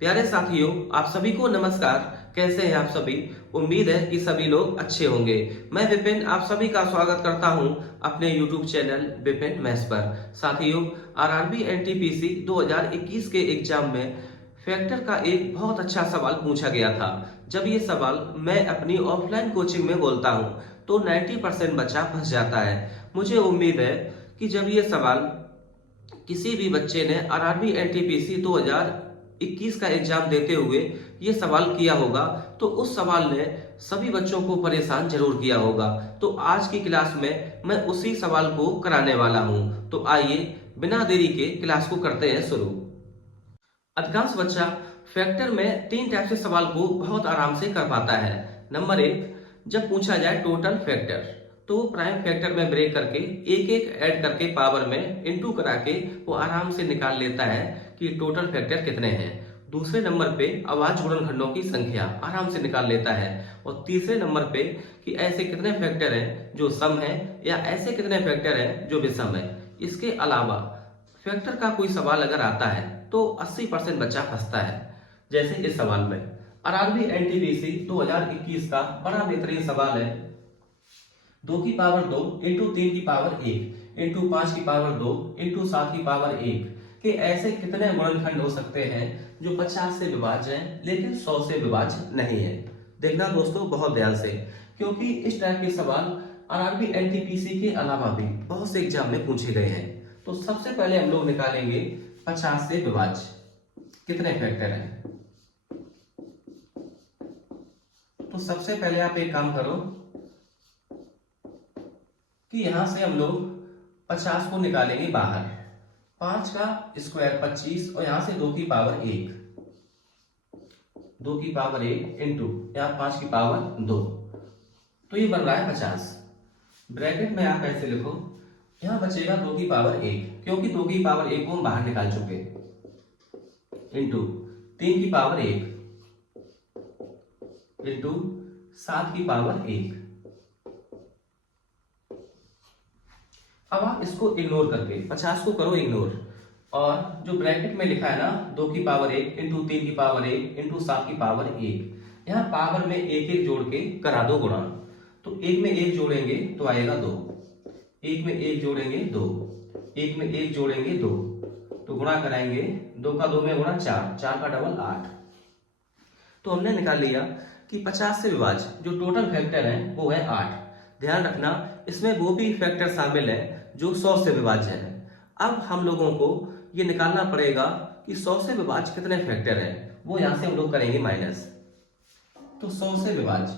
प्यारे साथियों, आप सभी को नमस्कार। कैसे हैं आप सभी? उम्मीद है कि सभी लोग अच्छे होंगे। मैं विपिन आप सभी का स्वागत करता हूं अपने YouTube चैनल विपिन मैथ्स पर। साथियों, आरआरबी एनटीपीसी 2021 के एग्जाम में फैक्टर का एक बहुत अच्छा सवाल पूछा गया था। जब ये सवाल मैं अपनी ऑफलाइन कोचिंग में बोलता हूं तो 90% बच्चा फंस जाता है। मुझे उम्मीद है कि जब ये सवाल किसी भी बच्चे ने आरआरबी एनटीपीसी 2021 का एग्जाम देते हुए ये सवाल किया होगा तो उस सवाल ने सभी बच्चों को परेशान जरूर किया होगा। तो आज की क्लास में मैं उसी सवाल को कराने वाला हूं। तो आइए बिना देरी के क्लास को करते हैं शुरू। अधिकांश बच्चा फैक्टर में तीन टाइप से सवाल को बहुत आराम से कर पाता है। नंबर एक, जब पूछा जाए टोटल फैक्टर तो वो प्राइम फैक्टर में ब्रेक करके एक एक ऐड करके पावर में इनटू करा के वो आराम से निकाल लेता है कि टोटल फैक्टर कितने हैं। दूसरे नंबर पे अभाज्य गुणनखंडों की संख्या आराम से निकाल लेता है। और तीसरे नंबर पे कि ऐसे कितने फैक्टर हैं जो सम है या ऐसे कितने फैक्टर हैं जो विषम है। इसके अलावा फैक्टर का कोई सवाल अगर आता है तो 80% बच्चा फंसता है। जैसे इस सवाल में आरआरबी एनटीपीसी 2021 का बड़ा बेहतरीन सवाल है। 2 की पावर 2 इंटू 3 की पावर 1 इंटू 5 की पावर 2 इंटू 7 की पावर 1 के ऐसे कितने गुणनखंड हो सकते हैं जो 50 से विभाज्य हैं लेकिन 100 से विभाज्य नहीं है। देखना दोस्तों बहुत ध्यान से, क्योंकि इस टाइप के सवाल आरआरबी एनटीपीसी के अलावा भी बहुत से एग्जाम में पूछे गए हैं। तो सबसे पहले हम लोग निकालेंगे 50 से विभाज्य कितने फैक्टर हैं। तो सबसे पहले आप एक काम करो कि यहां से हम लोग 50 को निकालेंगे बाहर। 5 का स्क्वायर 25 और यहां से 2 की पावर 1, 2 की पावर 1 इंटू यहाँ 5 की पावर 2, तो ये बन रहा है 50। ब्रैकेट में आप ऐसे लिखो, यहां बचेगा 2 की पावर 1 क्योंकि 2 की पावर 1 को हम बाहर निकाल चुके, इंटू 3 की पावर 1 इंटू 7 की पावर 1। अब आप इसको इग्नोर करके 50 को करो इग्नोर, और जो ब्रैकेट में लिखा है ना 2 की पावर 1 इंटू 3 की पावर 1 इंटू 7 की पावर 1, यहाँ पावर में एक एक जोड़ के करा दो गुणा। तो एक में एक जोड़ेंगे तो आएगा 2, एक में एक जोड़ेंगे 2, एक में एक जोड़ेंगे 2, तो गुणा कराएंगे 2 का 2 में गुणा 4, 4 का डबल 8। तो हमने निकाल लिया कि 50 से विभाज्य जो टोटल फैक्टर है वो है 8। ध्यान रखना इसमें वो भी फैक्टर शामिल है जो 100 से विभाज्य है। अब हम लोगों को ये निकालना पड़ेगा कि 100 से विभाज्य कितने फैक्टर हैं, वो यहां से हम लोग करेंगे माइनस। तो 100 से विभाज्य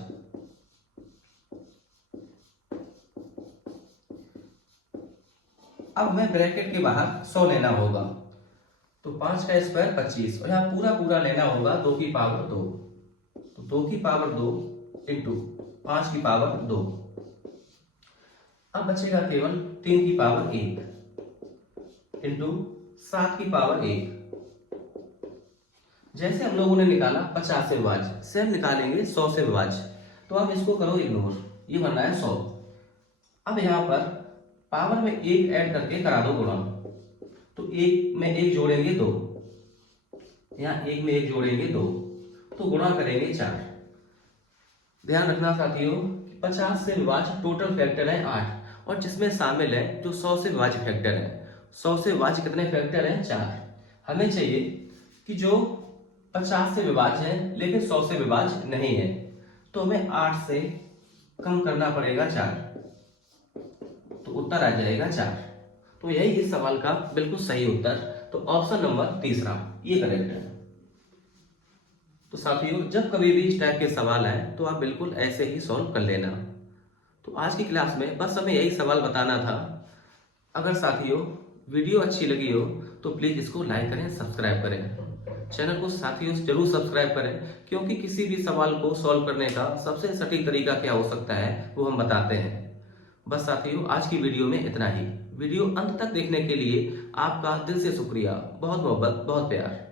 अब हमें ब्रैकेट के बाहर 100 लेना होगा। तो 5 का स्क्वायर 25 और यहाँ पूरा पूरा लेना होगा 2 की पावर 2, तो 2 की पावर 2 इंटू 5 की पावर 2। अब बचेगा केवल 3 की पावर 1 इंटू 7 की पावर 1। जैसे हम लोगों ने निकाला 50 से विभाज्य, सेम निकालेंगे 100 से विभाज्य। तो अब इसको करो इग्नोर, ये बन रहा है 100। अब यहाँ पर पावर में एक ऐड करके करा दो गुणा। तो एक में एक जोड़ेंगे 2, यहाँ एक में एक जोड़ेंगे 2, तो गुणा करेंगे 4। ध्यान रखना साथियों 50 से विभाज्य टोटल फैक्टर है 8 और जिसमें शामिल है जो 100 से विभाज्य फैक्टर है। 100 से विभाज्य कितने फैक्टर हैं? 4। हमें चाहिए कि जो 50 से विभाज्य है लेकिन 100 से विभाज्य नहीं है, तो हमें 8 से कम करना पड़ेगा 4, तो उत्तर आ जाएगा 4। तो यही इस सवाल का बिल्कुल सही उत्तर। तो ऑप्शन नंबर तीसरा ये करेक्ट है। तो साथियों जब कभी भी इस टाइप के सवाल आए तो आप बिल्कुल ऐसे ही सॉल्व कर लेना। तो आज की क्लास में बस हमें यही सवाल बताना था। अगर साथियों वीडियो अच्छी लगी हो तो प्लीज इसको लाइक करें, सब्सक्राइब करें। चैनल को साथियों जरूर सब्सक्राइब करें, क्योंकि किसी भी सवाल को सॉल्व करने का सबसे सटीक तरीका क्या हो सकता है वो हम बताते हैं। बस साथियों आज की वीडियो में इतना ही। वीडियो अंत तक देखने के लिए आपका दिल से शुक्रिया। बहुत मोहब्बत, बहुत प्यार।